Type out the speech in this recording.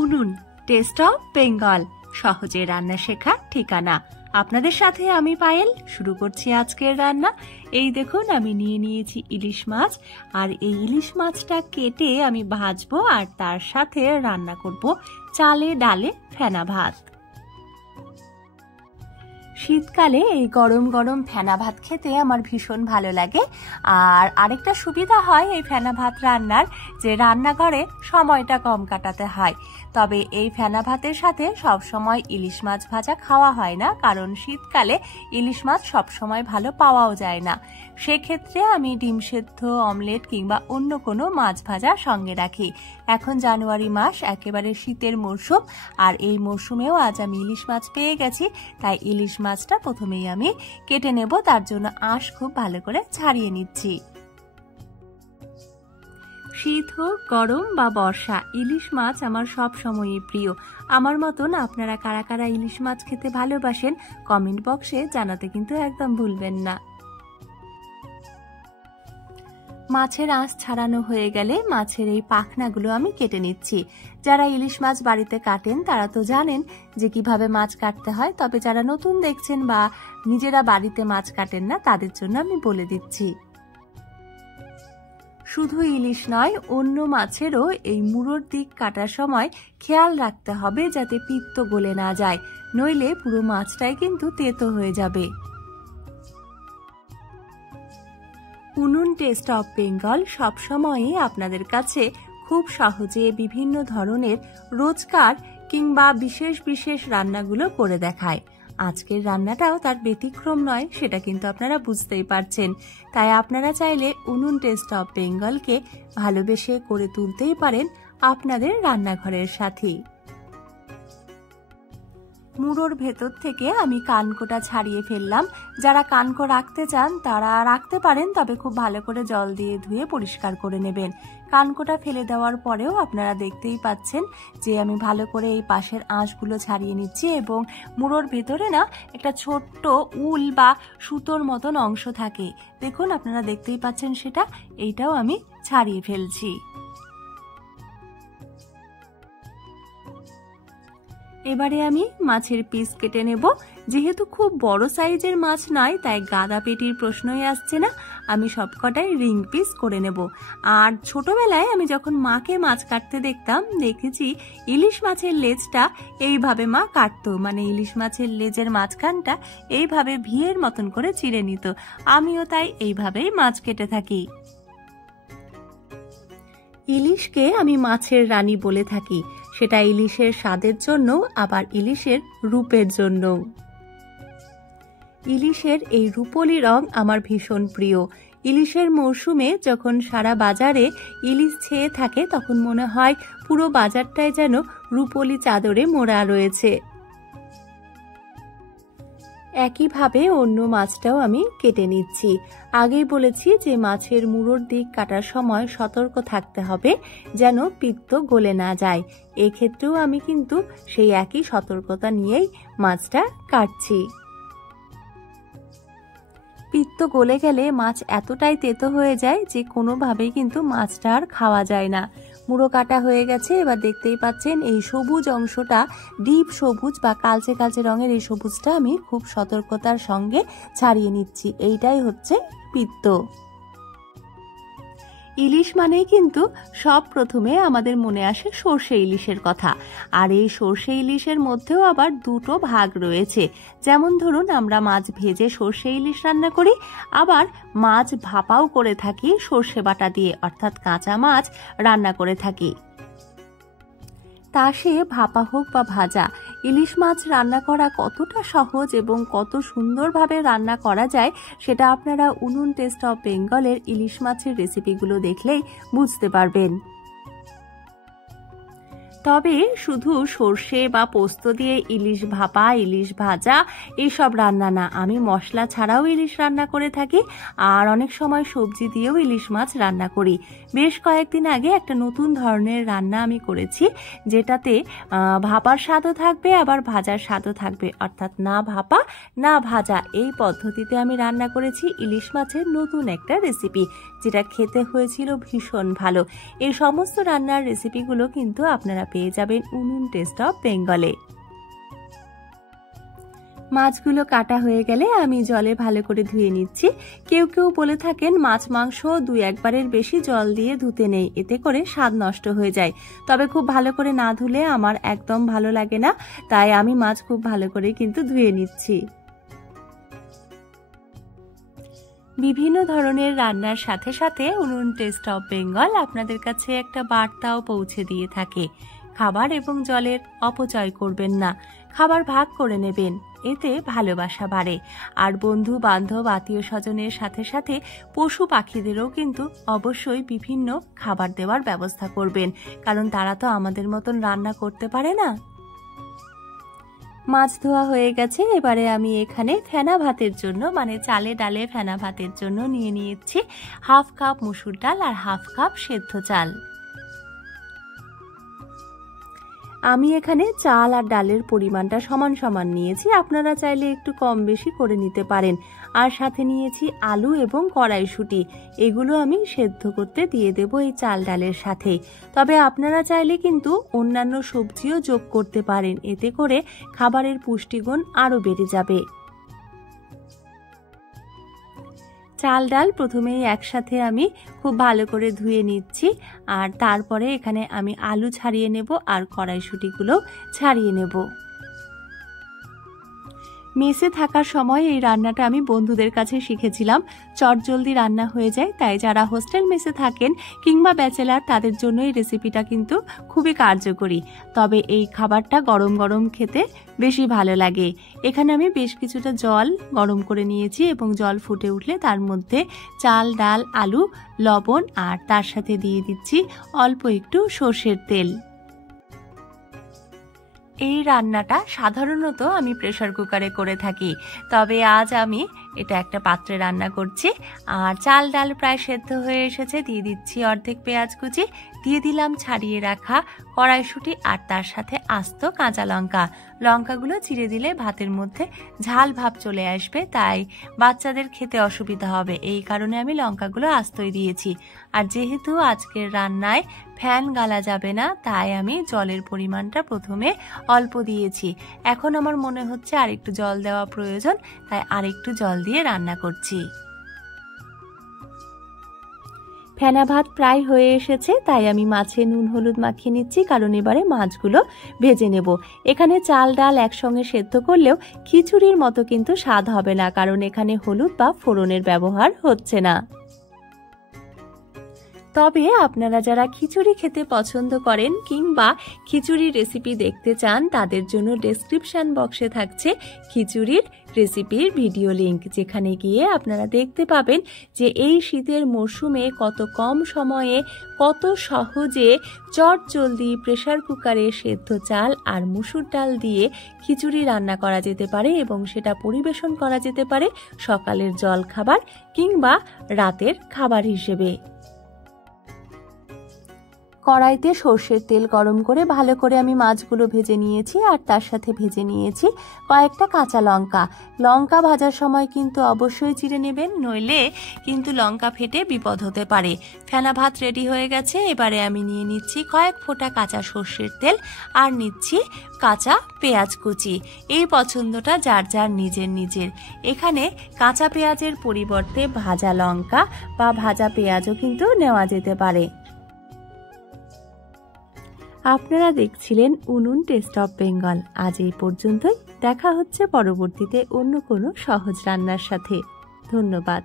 উনুন test of Bengal, সহজে রান্না শেখার ঠিকানা। আপনাদের সাথে আমি পায়েল, শুরু করছি আজকের রান্না। এই দেখুন, আমি নিয়ে নিয়েছি ইলিশ মাছ, আর এই ইলিশ মাছটা কেটে আমি ভাজবো আর তার সাথে রান্না করব চালে ডালে ফেনা ভাত। শীতকালে এই গরম গরম ফেনা ভাত খেতে আমার ভীষণ ভালো লাগে। আর আরেকটা সুবিধা হয় এই ফেনা ভাত রান্নার, যে রান্নাঘরে সময়টা কম কাটাতে হয়। তবে এই ফেনা ভাতের সাথে সব সময় ইলিশ মাছ ভাজা খাওয়া হয় না, কারণ শীতকালে ইলিশ মাছ সব সময় ভালো পাওয়াও যায় না। সেক্ষেত্রে আমি ডিম সেদ্ধ, অমলেট কিংবা অন্য কোনো মাছ ভাজা সঙ্গে রাখি। এখন জানুয়ারি মাস, একেবারে শীতের মরশুম, আর এই মরশুমেও আজ আমি ইলিশ মাছ পেয়ে গেছি। তাই ইলিশ মাছটা প্রথমেই আমি কেটে নেব, তার জন্য আঁশ খুব ভালো করে ছাড়িয়ে নিচ্ছি। শীত হোক, গরম বা বর্ষা, ইলিশ মাছ আমার সব সময়ই প্রিয়। আমার মতন আপনারা কারা কারা ইলিশ মাছ খেতে ভালোবাসেন কমেন্ট বক্সে জানাতে কিন্তু একদম ভুলবেন না। মাছের আঁশ ছাড়ানো হয়ে গেলে মাছের এই পাখনাগুলো আমি কেটে নিচ্ছি। যারা ইলিশ মাছ বাড়িতে কাটেন তারা তো জানেন যে কিভাবে মাছ কাটতে হয়, তবে যারা নতুন দেখছেন বা নিজেরা বাড়িতে মাছ কাটেন না, তাদের জন্য আমি বলে দিচ্ছি। শুধু ইলিশ নয়, অন্য মাছেরও এই মুড়োর দিক কাটার সময় খেয়াল রাখতে হবে যাতে পিত্ত গলে না যায়, নইলে পুরো মাছটাই কিন্তু তেতো হয়ে যাবে। উনুন টেস্ট অফ বেঙ্গল সবসময়ই আপনাদের কাছে খুব সহজে বিভিন্ন ধরনের রোজকার কিংবা বিশেষ বিশেষ রান্নাগুলো করে দেখায়। আজকের রান্নাটাও তার ব্যতিক্রম নয়, সেটা কিন্তু আপনারা বুঝতেই পারছেন। তাই আপনারা চাইলে উনুন টেস্ট অফ বেঙ্গলকে ভালোবেসে করে তুলতেই পারেন আপনাদের রান্নাঘরের সাথী। মুড়োর ভেতর থেকে আমি কানকোটা ছাড়িয়ে ফেললাম। যারা কানকো রাখতে চান তারা রাখতে পারেন, তবে খুব ভালো করে জল দিয়ে ধুয়ে পরিষ্কার করে নেবেন। কানকোটা ফেলে দেওয়ার পরেও আপনারা দেখতেই পাচ্ছেন যে আমি ভালো করে এই পাশের আঁশগুলো ছাড়িয়ে নিচ্ছি, এবং মুড়োর ভেতরে না একটা ছোট্ট উল বা সুতোর মতন অংশ থাকে, দেখুন আপনারা দেখতেই পাচ্ছেন সেটা, এইটাও আমি ছাড়িয়ে ফেলছি। এবারে আমি মাছের পিস কেটে নেব। যেহেতু খুব বড় সাইজের মাছ নয়, তাই গাদা পেটির প্রশ্নই আসছে না, আমি সবকটাই রিং পিস করে নেব। আর ছোটবেলায় আমি যখন মাকে মাছ কাটতে দেখেছি ইলিশ মাছের লেজটা এইভাবে মা কাটতো, মানে ইলিশ মাছের লেজের মাঝখানটা এইভাবে ভিয়ের মতন করে চিড়ে নিত। আমিও তাই এইভাবেই মাছ কেটে থাকি। ইলিশকে আমি মাছের রানী বলে থাকি, সেটা ইলিশের স্বাদের জন্য, আবার ইলিশের রূপের জন্য। ইলিশের এই রূপলি রং আমার ভীষণ প্রিয়। ইলিশের মরশুমে যখন সারা বাজারে ইলিশ ছেয়ে থাকে, তখন মনে হয় পুরো বাজারটাই যেন রূপলি চাদরে মোড়া রয়েছে। একইভাবে অন্য মাছটাও আমি কেটে নিচ্ছি। আগেই বলেছি যে মাছের মুড়োর দিক কাটার সময় সতর্ক থাকতে হবে যেন পিত্ত গলে না যায়। এক্ষেত্রেও আমি কিন্তু সেই একই সতর্কতা নিয়েই মাছটা কাটছি। পিত্ত গলে গেলে মাছ এতটাই তেতো হয়ে যায় যে কোনোভাবেই কিন্তু মাছটা আর খাওয়া যায় না। মুড়ো কাটা হয়ে গেছে, এবার দেখতেই পাচ্ছেন এই সবুজ অংশটা, ডিপ সবুজ বা কালচে কালচে রঙের এই সবুজটা আমি খুব সতর্কতার সঙ্গে ছাড়িয়ে নিচ্ছি। এইটাই হচ্ছে পিত্ত। ইলিশ মানেই কিন্তু সব প্রথমে আমাদের মনে আসে সর্ষে ইলিশের কথা, আর এই সর্ষে ইলিশের মধ্যেও আবার দুটো ভাগ রয়েছে। যেমন ধরুন, আমরা মাছ ভেজে সর্ষে ইলিশ রান্না করি, আবার মাছ ভাপাও করে থাকি সর্ষে বাটা দিয়ে, অর্থাৎ কাঁচা মাছ রান্না করে থাকি। তা সে ভাপা হোক বা ভাজা, ইলিশ মাছ রান্না করা কতটা সহজ এবং কত সুন্দরভাবে রান্না করা যায় সেটা আপনারা উনুন টেস্ট অফ বেঙ্গলের ইলিশ মাছের রেসিপিগুলো দেখলেই বুঝতে পারবেন। তবে শুধু সর্ষে বা পোস্ত দিয়ে ইলিশ ভাপা, ইলিশ ভাজা এইসব রান্না না, আমি মশলা ছাড়াও ইলিশ রান্না করে থাকি, আর অনেক সময় সবজি দিয়েও ইলিশ মাছ রান্না করি। বেশ কয়েকদিন আগে একটা নতুন ধরনের রান্না আমি করেছি, যেটাতে ভাপার স্বাদও থাকবে আবার ভাজার স্বাদও থাকবে, অর্থাৎ না ভাপা না ভাজা, এই পদ্ধতিতে আমি রান্না করেছি ইলিশ মাছের নতুন একটা রেসিপি, যেটা খেতে হয়েছিল ভীষণ ভালো। এই সমস্ত রান্নার রেসিপিগুলো কিন্তু আপনারা পেয়ে যাবেন উনুন টেস্ট অফ বেঙ্গলে। মাছগুলো কাটা হয়ে গেলে আমি জলে ভালো করে ধুয়ে নিচ্ছি। কেউ কেউ বলে থাকেন মাছ মাংস 2-1 বারের বেশি জল দিয়ে ধুতে নেই, এতে করে স্বাদ নষ্ট হয়ে যায়। তবে খুব ভালো করে না ধুলে আমার একদম ভালো লাগে না, তাই আমি মাছ খুব ভালো করে কিন্তু ধুয়ে নিচ্ছি। বিভিন্ন ধরনের রান্নার সাথে সাথে উনুন টেস্ট অফ বেঙ্গল আপনাদের কাছে একটা বার্তাও পৌঁছে দিয়ে থাকে। খাবার এবং জলের অপচয় করবেন না, খাবার ভাগ করে নেবেন, এতে ভালোবাসা বাড়ে। আর বন্ধু বান্ধব আত্মীয় স্বজনের সাথে সাথে পশু পাখিদেরও কিন্তু অবশ্যই বিভিন্ন খাবার দেওয়ার ব্যবস্থা করবেন, কারণ তারা তো আমাদের মতন রান্না করতে পারে না। মাছ ধোয়া হয়ে গেছে, এবারে আমি এখানে ফেনা ভাতের জন্য মানে চালে ডালে ফেনা ভাতের জন্য নিয়ে নিয়েছি 1/2 কাপ মসুর ডাল আর 1/2 কাপ সেদ্ধ চাল। আমি এখানে চাল আর ডালের পরিমাণটা সমান সমান নিয়েছি, আপনারা চাইলে একটু কম বেশি করে নিতে পারেন। আর সাথে নিয়েছি আলু এবং কড়াইশুঁটি, এগুলো আমি সেদ্ধ করতে দিয়ে দেব এই চাল ডালের সাথে। তবে আপনারা চাইলে কিন্তু অন্যান্য সবজিও যোগ করতে পারেন, এতে করে খাবারের পুষ্টিগুণ আরও বেড়ে যাবে। চাল ডাল প্রথমেই একসাথে আমি খুব ভালো করে ধুয়ে নিচ্ছি, আর তারপরে এখানে আমি আলু ছাড়িয়ে নেব আর কড়াইশুঁটিগুলো ছাড়িয়ে নেব। মেসে থাকার সময় এই রান্নাটা আমি বন্ধুদের কাছে শিখেছিলাম, চটজলদি রান্না হয়ে যায়, তাই যারা হোস্টেল মেসে থাকেন কিংবা ব্যাচেলার তাদের জন্য এই রেসিপিটা কিন্তু খুবই কার্যকরী। তবে এই খাবারটা গরম গরম খেতে বেশি ভালো লাগে। এখানে আমি বেশ কিছুটা জল গরম করে নিয়েছি এবং জল ফুটে উঠলে তার মধ্যে চাল ডাল আলু লবণ আর তার সাথে দিয়ে দিচ্ছি অল্প একটু সর্ষের তেল। এই রান্নাটা সাধারণত আমি প্রেসার কুকারে করে থাকি, তবে আজ আমি এটা একটা পাত্রে রান্না করছি। আর চাল ডাল প্রায় সেদ্ধ হয়ে এসেছে, দিয়ে দিচ্ছি অর্ধেক পেঁয়াজ কুচি, দিয়ে দিলাম ছাড়িয়ে রাখা কড়াইশুঁটি আর তার সাথে আস্ত কাঁচা লঙ্কা। লঙ্কাগুলো চিড়ে দিলে ভাতের মধ্যে ঝাল ভাব চলে আসবে, তাই বাচ্চাদের খেতে অসুবিধা হবে, এই কারণে আমি লঙ্কাগুলো আস্তই দিয়েছি। আর যেহেতু আজকের রান্নায় ফ্যান গালা যাবে না, তাই আমি জলের পরিমাণটা প্রথমে অল্প দিয়েছি। এখন আমার মনে হচ্ছে আরেকটু জল দেওয়া প্রয়োজন, তাই আরেকটু জল দিয়ে রান্না করছি। ফেনা ভাত প্রায় হয়ে এসেছে, তাই আমি মাছে নুন হলুদ মাখিয়ে নিচ্ছি, কারণ এবারে মাছগুলো ভেজে নেব। এখানে চাল ডাল একসঙ্গে সেদ্ধ করলেও খিচুড়ির মতো কিন্তু স্বাদ হবে না, কারণ এখানে হলুদ বা ফোড়নের ব্যবহার হচ্ছে না। তবে আপনারা যারা খিচুড়ি খেতে পছন্দ করেন কিংবা খিচুড়ির রেসিপি দেখতে চান, তাদের জন্য ডেসক্রিপশন বক্সে থাকছে খিচুড়ির রেসিপির ভিডিও লিংক, যেখানে গিয়ে আপনারা দেখতে পাবেন যে এই শীতের মরশুমে কত কম সময়ে কত সহজে চটজলদি প্রেসার কুকারে সেদ্ধ চাল আর মসুর ডাল দিয়ে খিচুড়ি রান্না করা যেতে পারে এবং সেটা পরিবেশন করা যেতে পারে সকালের জলখাবার কিংবা রাতের খাবার হিসেবে। কড়াইতে সর্ষের তেল গরম করে ভালো করে আমি মাছগুলো ভেজে নিয়েছি, আর তার সাথে ভেজে নিয়েছি কয়েকটা কাঁচা লঙ্কা। লঙ্কা ভাজার সময় কিন্তু অবশ্যই চিড়ে নেবেন, নইলে কিন্তু লঙ্কা ফেটে বিপদ হতে পারে। ফেনা ভাত রেডি হয়ে গেছে, এবারে আমি নিয়ে নিচ্ছি কয়েক ফোঁটা কাঁচা সর্ষের তেল আর নিচ্ছি কাঁচা পেঁয়াজ কুচি। এই পছন্দটা যার যার নিজের নিজের। এখানে কাঁচা পেঁয়াজের পরিবর্তে ভাজা লঙ্কা বা ভাজা পেঁয়াজও কিন্তু নেওয়া যেতে পারে। আপনারা দেখছিলেন উনুন টেস্ট অফ বেঙ্গল। আজ এই পর্যন্তই, দেখা হচ্ছে পরবর্তীতে অন্য কোনো সহজ রান্নার সাথে। ধন্যবাদ।